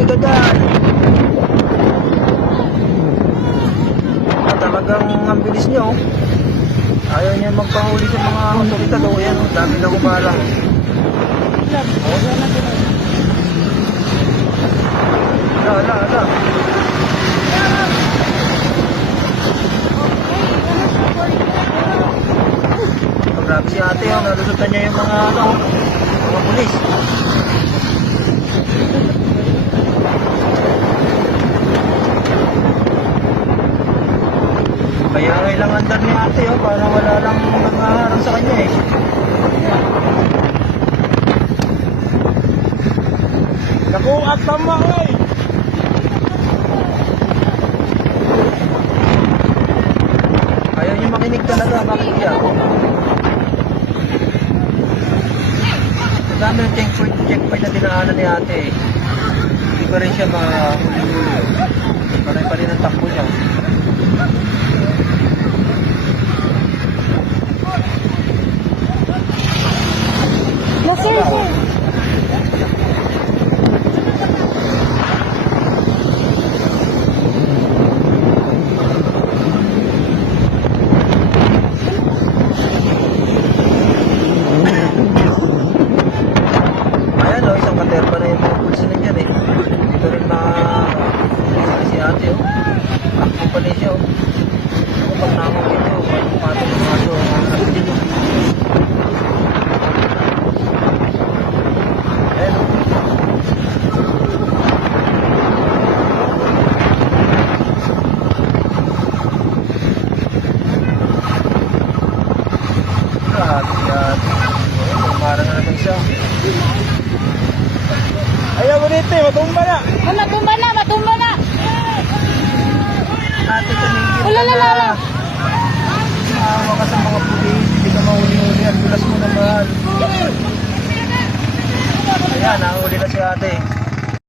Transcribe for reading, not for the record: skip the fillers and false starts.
huli ka dyan. Talagang ang bilis niya, oh. Ayaw niya magpahuli sa mga otoridad, oh. Yan, oh. Dami na kumalang. Ala. Grabe si ate, oh. Nalusutan niya yung mga, mga pulis. Kaya ilang andar ni ate, oh, para wala lang nanghaharang sa kanya, eh. Naku, at tama, oy! Ayaw niya makinig talaga, bakit kaya? Dami yung checkpoint na dinaanan ni ate, eh. Hindi pa rin siya mahuli-huli. Parang pa rin ang takbo niya. Sir. Ayan, oh, isang katerpa na yung mga pulsa na dyan, eh. Dito rin si ate, oh. Takbo pa rin siya, oh. Ako pag nakakot dito, patong mga ito, mga dito. Ayan, oh. Grabe si ate. Parang na naman siya. Ayaw mo dito, matumba na! Matumba na! Ate, tumigil Ulala. ka na. Maawa ka sa mga pulis, hindi ka mahuli-huli at tulas mo naman. Ayan, nahuli na si ate.